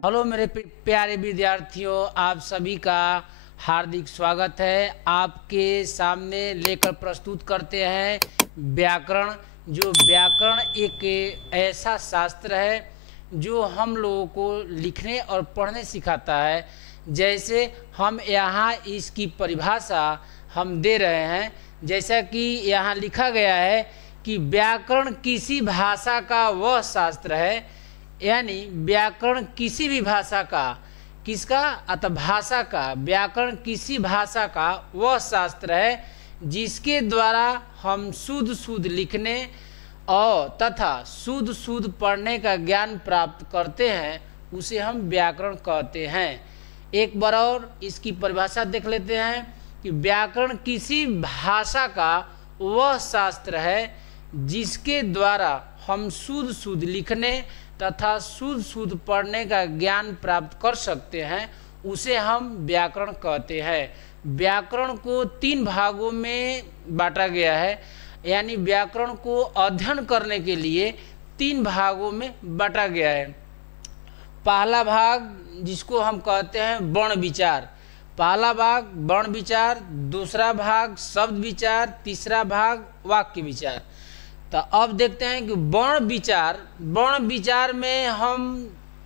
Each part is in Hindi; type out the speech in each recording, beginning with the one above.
हेलो मेरे प्यारे विद्यार्थियों, आप सभी का हार्दिक स्वागत है। आपके सामने लेकर प्रस्तुत करते हैं व्याकरण। जो व्याकरण एक ऐसा शास्त्र है जो हम लोगों को लिखने और पढ़ने सिखाता है। जैसे हम यहाँ इसकी परिभाषा हम दे रहे हैं, जैसा कि यहाँ लिखा गया है कि व्याकरण किसी भाषा का वह शास्त्र है, यानी व्याकरण किसी भी भाषा का, किसका, अतः भाषा का, व्याकरण किसी भाषा का वह शास्त्र है जिसके द्वारा हम शुद्ध शुद्ध लिखने और तथा शुद्ध शुद्ध पढ़ने का ज्ञान प्राप्त करते हैं, उसे हम व्याकरण कहते हैं। एक बार और इसकी परिभाषा देख लेते हैं कि व्याकरण किसी भाषा का वह शास्त्र है जिसके द्वारा हम शुद्ध शुद्ध लिखने तथा शुद्ध शुद्ध पढ़ने का ज्ञान प्राप्त कर सकते हैं, उसे हम व्याकरण कहते हैं। व्याकरण को 3 भागों में बांटा गया है, यानी व्याकरण को अध्ययन करने के लिए 3 भागों में बांटा गया है। पहला भाग जिसको हम कहते हैं वर्ण विचार, पहला भाग वर्ण विचार, दूसरा भाग शब्द विचार, तीसरा भाग वाक्य विचार। तो अब देखते हैं कि वर्ण विचार में हम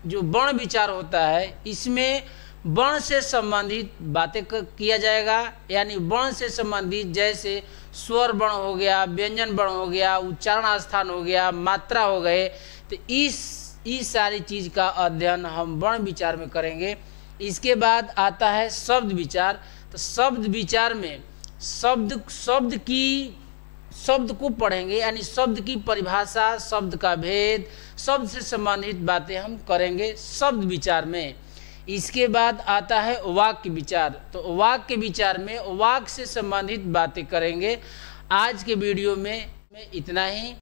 जो वर्ण विचार होता है, इसमें वर्ण से संबंधित बातें किया जाएगा, यानी वर्ण से संबंधित जैसे स्वर वर्ण हो गया, व्यंजन वर्ण हो गया, उच्चारण स्थान हो गया, मात्रा हो गए। तो इस सारी चीज़ का अध्ययन हम वर्ण विचार में करेंगे। इसके बाद आता है शब्द विचार। तो शब्द विचार में शब्द को पढ़ेंगे, यानी शब्द की परिभाषा, शब्द का भेद, शब्द से संबंधित बातें हम करेंगे शब्द विचार में। इसके बाद आता है वाक्य विचार। तो वाक्य विचार में वाक्य से संबंधित बातें करेंगे। आज के वीडियो में इतना ही।